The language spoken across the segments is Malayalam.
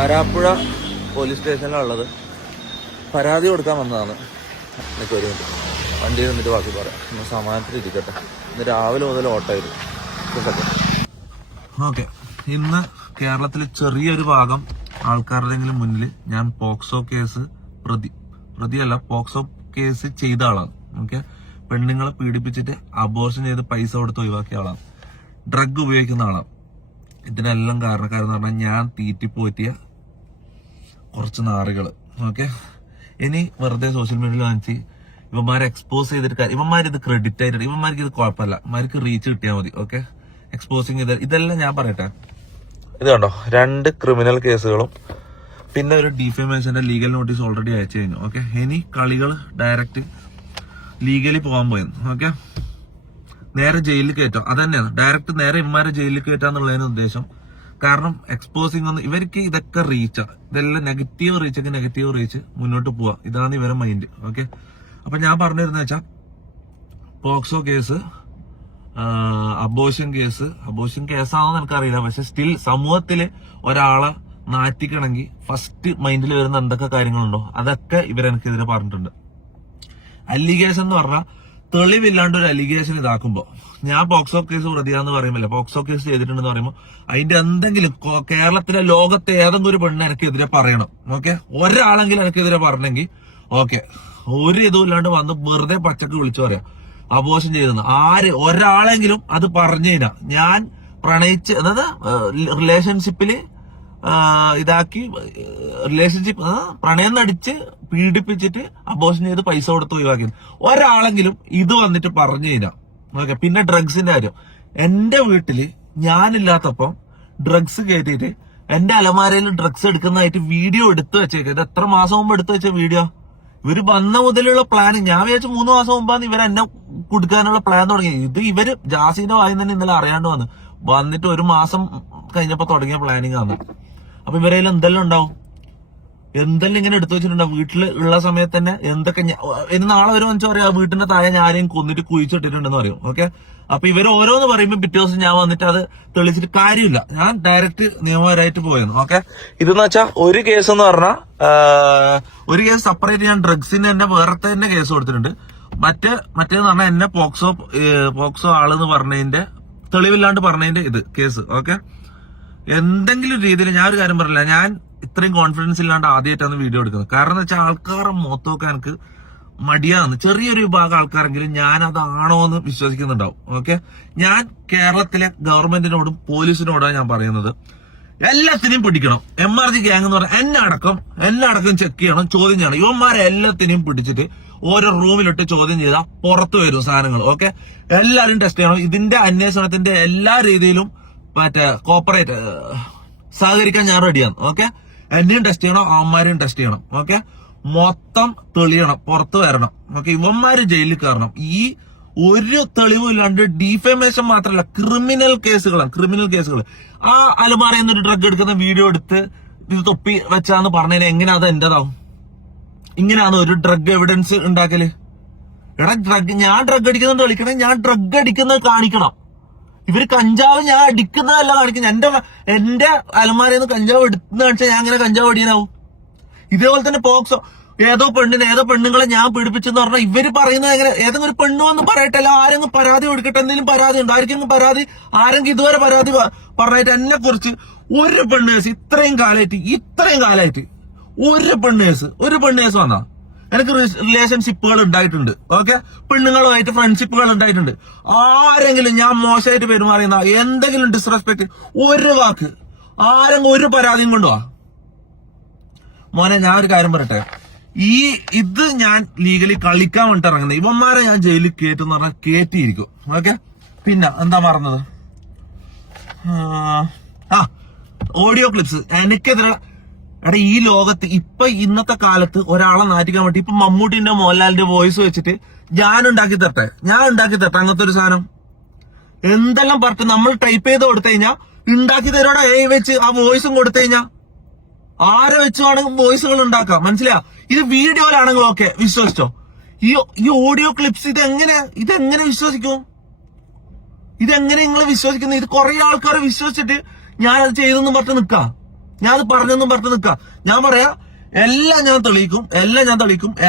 കാരാപ്പുഴ പോലീസ് സ്റ്റേഷനിലുള്ളത്. പരാതി കൊടുക്കാൻ വന്നതാണ്. എനിക്ക് ഒരു മിനിറ്റ് വണ്ടിയിൽ നിന്നിട്ട് ബാക്കി പറയാം. ഒന്ന് സമാധാനത്തിലിരിക്കട്ടെ. ഇന്ന് രാവിലെ മുതൽ ഓട്ടമായിരുന്നു. ഓക്കെ, ഇന്ന് കേരളത്തിൽ ചെറിയൊരു ഭാഗം ആൾക്കാരുടെങ്കിലും മുന്നിൽ ഞാൻ പോക്സോ കേസ് പ്രതിയല്ല, പോക്സോ കേസ് ചെയ്ത ആളാണ്. ഓക്കെ, പെണ്ണുങ്ങളെ പീഡിപ്പിച്ചിട്ട് അബോർഷൻ ചെയ്ത് പൈസ കൊടുത്ത് ഒഴിവാക്കിയ ആളാണ്. ഡ്രഗ് ഉപയോഗിക്കുന്ന ആളാണ്. ഇതിനെല്ലാം കാരണക്കാരെന്ന് പറഞ്ഞാൽ ഞാൻ തീറ്റിപ്പോറ്റിയ കുറച്ച് നാറുകള്. ഓക്കെ, ഇനി വെറുതെ സോഷ്യൽ മീഡിയയിൽ കാണിച്ച് ഇവന്മാരെ എക്സ്പോസ് ചെയ്തിട്ട് ഇവന്മാരിത് ക്രെഡിറ്റ് ആയിട്ട് ഇവന്മാർക്ക് ഇത് കുഴപ്പമില്ല, ഇവന്മാർക്ക് റീച്ച് കിട്ടിയാൽ മതി. ഓക്കെ, എക്സ്പോസിങ് ഇതെല്ലാം ഞാൻ പറയട്ടെ. ഇത് കണ്ടോ, 2 ക്രിമിനൽ കേസുകളും പിന്നെ ഒരു ഡിഫേമേഷന്റെ ലീഗൽ നോട്ടീസ് ഓൾറെഡി അയച്ചു കഴിഞ്ഞു. ഓക്കെ, ഇനി കളികൾ ഡയറക്റ്റ് ലീഗലി പോകാൻ പോയെന്ന്. ഓക്കെ, നേരെ ജയിലിൽ കയറ്റാം. അതന്നെയാണ് ഡയറക്റ്റ് നേരെ ഇവന്മാരെ ജയിലിൽ കയറ്റാന്നുള്ളതിന് ഉദ്ദേശം. കാരണം എക്സ്പോസിങ് ഒന്ന് ഇവർക്ക് ഇതൊക്കെ റീച്ചാ, ഇതെല്ലാം നെഗറ്റീവ് റീച്ചൊക്കെ നെഗറ്റീവ് റീച്ച് മുന്നോട്ട് പോവാ, ഇതാണ് ഇവരെ മൈൻഡ്. ഓക്കെ, അപ്പൊ ഞാൻ പറഞ്ഞിരുന്ന വെച്ചാൽ പോക്സോ കേസ്, അബോർഷൻ കേസാണെന്ന് എനിക്കറിയില്ല. പക്ഷെ സ്റ്റിൽ സമൂഹത്തില് ഒരാളെ നാറ്റിക്കണമെങ്കിൽ ഫസ്റ്റ് മൈൻഡിൽ വരുന്ന എന്തൊക്കെ കാര്യങ്ങളുണ്ടോ അതൊക്കെ ഇവരെനിക്കെതിരെ പറഞ്ഞിട്ടുണ്ട്. അലിഗേഷൻ എന്ന് പറഞ്ഞാൽ തെളിവില്ലാണ്ട് ഒരു അലിഗേഷൻ ഇതാക്കുമ്പോ, ഞാൻ പോക്സോ കേസ് പ്രതിയാന്ന് പറയുമ്പോൾ, പോക്സോ കേസ് ചെയ്തിട്ടുണ്ടെന്ന് പറയുമ്പോൾ അതിന്റെ എന്തെങ്കിലും കേരളത്തിലെ ലോകത്തെ ഏതെങ്കിലും ഒരു പെണ്ണ് എനിക്കെതിരെ പറയണം. ഓക്കെ, ഒരാളെങ്കിലും എനിക്കെതിരെ പറഞ്ഞെങ്കിൽ ഓക്കെ, ഒരു ഇതുമില്ലാണ്ട് വന്ന് വെറുതെ പച്ചക്ക് വിളിച്ചു പറയാം അബോർഷൻ ചെയ്തെന്ന്. ഒരാളെങ്കിലും അത് പറഞ്ഞു കഴിഞ്ഞാൽ ഞാൻ പ്രണയിച്ച്, അതായത് റിലേഷൻഷിപ്പില് പ്രണയം നടിച്ച് പീഡിപ്പിച്ചിട്ട് അബോർഷൻ ചെയ്ത് പൈസ കൊടുത്ത് ഒഴിവാക്കി ഒരാളെങ്കിലും ഇത് വന്നിട്ട് പറഞ്ഞു കഴിഞ്ഞാൽ ഓക്കെ. പിന്നെ ഡ്രഗ്സിന്റെ കാര്യം, എന്റെ വീട്ടില് ഞാനില്ലാത്തപ്പം ഡ്രഗ്സ് കയറ്റിയിട്ട് എന്റെ അലമാരയിൽ ഡ്രഗ്സ് എടുക്കുന്നതായിട്ട് വീഡിയോ എടുത്തു വെച്ചേക്ക. ഇത് എത്ര മാസം മുമ്പ് എടുത്തു വെച്ച വീഡിയോ? ഇവര് വന്ന മുതലുള്ള പ്ലാനിങ്, ഞാൻ വിചാരിച്ചു 3 മാസം മുമ്പാണ് ഇവർ എന്നെ കൊടുക്കാനുള്ള പ്ലാൻ തുടങ്ങി. ഇത് ഇവര് ജാസിന്റെ വായി തന്നെ ഇന്നലെ അറിയാണ്ട് വന്നിട്ട് 1 മാസം കഴിഞ്ഞപ്പോ തുടങ്ങിയ പ്ലാനിങ് ആണ്. അപ്പൊ ഇവരേൽ എന്തെല്ലാം ഉണ്ടാവും, എന്തെല്ലാം ഇങ്ങനെ എടുത്തു വെച്ചിട്ടുണ്ടാവും വീട്ടിൽ ഉള്ള സമയത്ത് തന്നെ. എന്തൊക്കെ ഇനി നാളെ ഒരു മനുഷ്യ പറയാം വീട്ടിന്റെ താഴെ ഞാരെയും കൊന്നിട്ട് കുഴിച്ചിട്ടിട്ടുണ്ടെന്ന് പറയും. ഓക്കെ, അപ്പൊ ഇവർ ഓരോന്ന് പറയുമ്പോൾ പിറ്റേ ദിവസം ഞാൻ വന്നിട്ട് അത് തെളിച്ചിട്ട് കാര്യമില്ല. ഞാൻ ഡയറക്റ്റ് നിയമപരമായിട്ട് പോയെന്ന്. ഓക്കെ, ഇതെന്ന് വെച്ചാൽ ഒരു കേസ് എന്ന് പറഞ്ഞാൽ ഒരു കേസ് സെപ്പറേറ്റ് ഞാൻ ഡ്രഗ്സിന് എന്നെ വേറെ തന്നെ കേസ് കൊടുത്തിട്ടുണ്ട്. മറ്റേന്ന് പറഞ്ഞാൽ എന്നെ പോക്സോ ആളെന്ന് പറഞ്ഞതിന്റെ തെളിവില്ലാണ്ട് പറഞ്ഞതിന്റെ ഇത് കേസ്. ഓക്കെ, എന്തെങ്കിലും രീതിയിൽ ഞാൻ ഒരു കാര്യം പറഞ്ഞില്ല, ഞാൻ ഇത്രയും കോൺഫിഡൻസ് ഇല്ലാണ്ട് ആദ്യമായിട്ടാണ് വീഡിയോ എടുക്കുന്നത്. കാരണം എന്ന് വെച്ചാൽ ആൾക്കാരെ മൊത്തമൊക്കെ എനിക്ക് മടിയാന്ന്. ചെറിയൊരു വിഭാഗം ആൾക്കാരെങ്കിലും ഞാൻ അതാണോ എന്ന് വിശ്വസിക്കുന്നുണ്ടാവും. ഓക്കെ, ഞാൻ കേരളത്തിലെ ഗവൺമെന്റിനോടും പോലീസിനോടാണ് ഞാൻ പറയുന്നത്, എല്ലാത്തിനെയും പിടിക്കണം. MRG ഗ്യാങ് എന്ന് പറഞ്ഞാൽ എന്നെ അടക്കം ചെക്ക് ചെയ്യണം, ചോദ്യം ചെയ്യണം. ഇവന്മാരെ എല്ലാത്തിനെയും പിടിച്ചിട്ട് ഓരോ റൂമിലിട്ട് ചോദ്യം ചെയ്താൽ പുറത്തു വരും സാധനങ്ങൾ. ഓക്കെ, എല്ലാവരും ടെസ്റ്റ് ചെയ്യണം. ഇതിന്റെ അന്വേഷണത്തിന്റെ എല്ലാ രീതിയിലും കോപ്പറേറ്റ് സഹകരിക്കാൻ ഞാൻ റെഡിയാണ്. ഓക്കെ, എന്നെയും ടെസ്റ്റ് ചെയ്യണം, അവന്മാരെയും ടെസ്റ്റ് ചെയ്യണം. ഓക്കെ, മൊത്തം തെളിയണം, പുറത്തു വരണം. ഓക്കെ, ഇവന്മാര് ജയിലിൽ കയറണം. ഈ ഒരു തെളിവില്ലാണ്ട് ഡിഫേമേഷൻ മാത്രമല്ല, ക്രിമിനൽ കേസുകൾ. ആ അലമാരയിൽ നിന്ന് ഡ്രഗ് എടുക്കുന്ന വീഡിയോ എടുത്ത് ഇത് തൊപ്പി വെച്ചാന്ന് പറഞ്ഞതിന് എങ്ങനെ അത് എന്റേതാവും? ഇങ്ങനെയാണ് ഒരു ഡ്രഗ് എവിഡൻസ് ഉണ്ടാക്കല്? ഞാൻ ഡ്രഗ് അടിക്കുന്നത് കളിക്കണം, ഞാൻ ഡ്രഗ് അടിക്കുന്നത് കാണിക്കണം. ഇവര് കഞ്ചാവ് ഞാൻ അടിക്കുന്നതല്ല കാണിക്കുന്നത്. എന്റെ അലമാരയിൽ നിന്ന് കഞ്ചാവ് എടുക്കുന്ന കാണിച്ചാൽ ഞാൻ അങ്ങനെ കഞ്ചാവ് അടിയാനാവും. ഇതേപോലെ തന്നെ പോക്സോ ഏതോ പെണ്ണുങ്ങളെ ഞാൻ പീഡിപ്പിച്ചെന്ന് പറഞ്ഞാൽ ഇവര് പറയുന്നത് എങ്ങനെ? ഏതെങ്കിലും ഒരു പെണ്ണു വന്ന് പറയട്ടല്ല, ആരെങ്കിലും പരാതി കൊടുക്കട്ടെ. എന്തെങ്കിലും പരാതി ഉണ്ട്, ആർക്കെങ്കിലും പരാതി, ആരെങ്കിലും ഇതുവരെ പരാതി പറഞ്ഞിട്ട് എന്നെ കുറിച്ച് ഒരു പെണ്ണ് കേസ് ഇത്രയും കാലമായിട്ട് ഒരു പെണ്ണ് കേസ് വന്നാ? എനിക്ക് റിലേഷൻഷിപ്പുകൾ ഉണ്ടായിട്ടുണ്ട്. ഓക്കെ, പെണ്ണുങ്ങളുമായിട്ട് ഫ്രണ്ട്ഷിപ്പുകൾ ഉണ്ടായിട്ടുണ്ട്. ആരെങ്കിലും ഞാൻ മോശമായിട്ട് പെരുമാറിയുന്ന എന്തെങ്കിലും ഡിസ്റെസ്പെക്ട് ഒരു വാക്ക് ആരെങ്കിലും ഒരു പരാതിയും കൊണ്ടുവാ മോനെ. ഞാൻ ഒരു കാര്യം പറയട്ടെ, ഇത് ഞാൻ ലീഗലി കളിക്കാൻ വേണ്ടിട്ട് ഇറങ്ങുന്നത്. ഇവന്മാരെ ഞാൻ ജയിലിൽ കയറ്റെന്ന് പറഞ്ഞാൽ കയറ്റിയിരിക്കും. ഓക്കെ, പിന്നെ എന്താ പറഞ്ഞത്, ഓഡിയോ ക്ലിപ്സ് എനിക്കെതിരെ. ഈ ലോകത്ത് ഇന്നത്തെ കാലത്ത് ഒരാളെ നാറ്റിക്കാൻ വേണ്ടി ഇപ്പൊ മമ്മൂട്ടിന്റെ മോഹൻലാലിന്റെ വോയിസ് വെച്ചിട്ട് ഞാൻ ഉണ്ടാക്കി തരട്ടെ അങ്ങനത്തെ ഒരു സാധനം എന്തെല്ലാം പറഞ്ഞിട്ട് നമ്മൾ ടൈപ്പ് ചെയ്ത് കൊടുത്തു കഴിഞ്ഞാൽ ഉണ്ടാക്കി തരോടെ വെച്ച് ആ വോയിസും കൊടുത്തു കഴിഞ്ഞാൽ ആരെ വെച്ചുവാണെങ്കിൽ വോയിസുകൾ ഉണ്ടാക്കാം. മനസ്സിലാ? ഇത് വീഡിയോയിലാണെങ്കിൽ ഓക്കെ, വിശ്വസിച്ചോ. ഈ ഓഡിയോ ക്ലിപ്സ് ഇതെങ്ങനെ വിശ്വസിക്കും? ഇതെങ്ങനെ നിങ്ങൾ വിശ്വസിക്കുന്നത്? ഇത് കുറെ ആൾക്കാർ വിശ്വസിച്ചിട്ട് ഞാനത് ചെയ്തെന്ന് പറഞ്ഞ് നിൽക്കാം. ഞാൻ അത് പറഞ്ഞൊന്നും പറഞ്ഞു നിൽക്കാം. ഞാൻ പറയാ എല്ലാം ഞാൻ തെളിയിക്കും,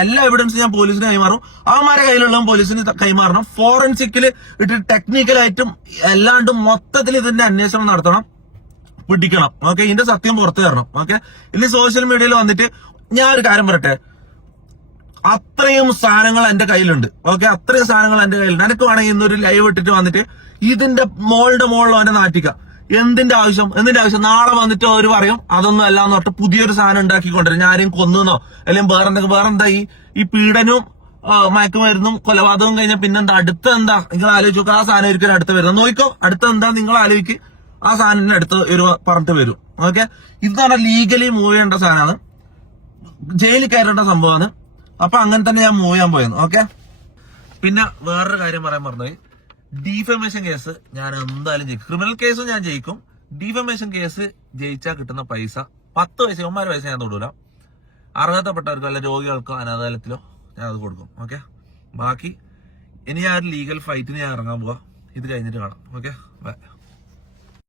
എല്ലാ എവിഡൻസും ഞാൻ പോലീസിന് കൈമാറും. അവന്മാരെ കയ്യിലുള്ള പോലീസിന് കൈമാറണം. ഫോറൻസിക്കില് ഇട്ടിട്ട് ടെക്നിക്കലായിട്ടും എല്ലാണ്ടും മൊത്തത്തിൽ ഇതിന്റെ അന്വേഷണം നടത്തണം, പിടിക്കണം. ഓക്കെ, ഇതിന്റെ സത്യം പുറത്തു തരണം. ഓക്കെ, ഇനി സോഷ്യൽ മീഡിയയിൽ വന്നിട്ട് ഞാൻ ഒരു കാര്യം പറയട്ടെ, അത്രയും സാധനങ്ങൾ എന്റെ കയ്യിലുണ്ട്. ഓക്കെ, അത്രയും സാധനങ്ങൾ എന്റെ കയ്യിലുണ്ട്. എനിക്ക് വേണമെങ്കിൽ ഇന്നൊരു ലൈവ് ഇട്ടിട്ട് വന്നിട്ട് ഇതിന്റെ മോളുടെ അവന്റെ നാട്ടിക്ക. എന്തിന്റെ ആവശ്യം? നാളെ വന്നിട്ട് അവർ പറയും അതൊന്നും അല്ലാന്ന് പറഞ്ഞിട്ട് പുതിയൊരു സാധനം ഉണ്ടാക്കിക്കൊണ്ടിരും. ഞാൻ ആരെയും കൊന്നോ അല്ലെങ്കിൽ വേറെന്താ ഈ പീഡനവും മയക്കുമരുന്നും കൊലപാതകവും കഴിഞ്ഞാൽ പിന്നെന്താ അടുത്ത എന്താ നിങ്ങൾ ആലോചിച്ചു? ആ സാധനം ഒരിക്കലും അടുത്ത് വരുന്നത് നോക്കിക്കോ. അടുത്ത എന്താ നിങ്ങൾ ആലോചിക്ക്, ആ സാധനത്തിന് അടുത്ത് ഒരു പറഞ്ഞിട്ട് വരും. ഓക്കെ, ഇത് പറഞ്ഞാൽ ലീഗലി മൂവ് ചെയ്യേണ്ട സാധനമാണ്, ജയിലിൽ കയറേണ്ട സംഭവമാണ്. അപ്പൊ അങ്ങനെ തന്നെ ഞാൻ മൂവ് ചെയ്യാൻ പോയെന്ന്. ഓക്കെ, പിന്നെ വേറൊരു കാര്യം പറയാൻ മറന്നുപോയി. ഡീഫമേഷൻ കേസ് ഞാൻ എന്തായാലും ജയിക്കും. ക്രിമിനൽ കേസും ഞാൻ ജയിക്കും. ഡീഫമേഷൻ കേസ് ജയിച്ചാൽ കിട്ടുന്ന പൈസ 10 പൈസ 9 പൈസ ഞാൻ തൊടൂല. അർഹതപ്പെട്ടവർക്കോ അല്ല രോഗികൾക്കോ അനാഥാലയത്തിലോ ഞാൻ അത് കൊടുക്കും. ഓക്കെ, ബാക്കി ഇനി ഞാൻ ഒരു ലീഗൽ ഫൈറ്റിന് ഞാൻ ഇറങ്ങാൻ പോവാ. ഇത് കഴിഞ്ഞിട്ട് കാണാം. Okay, by.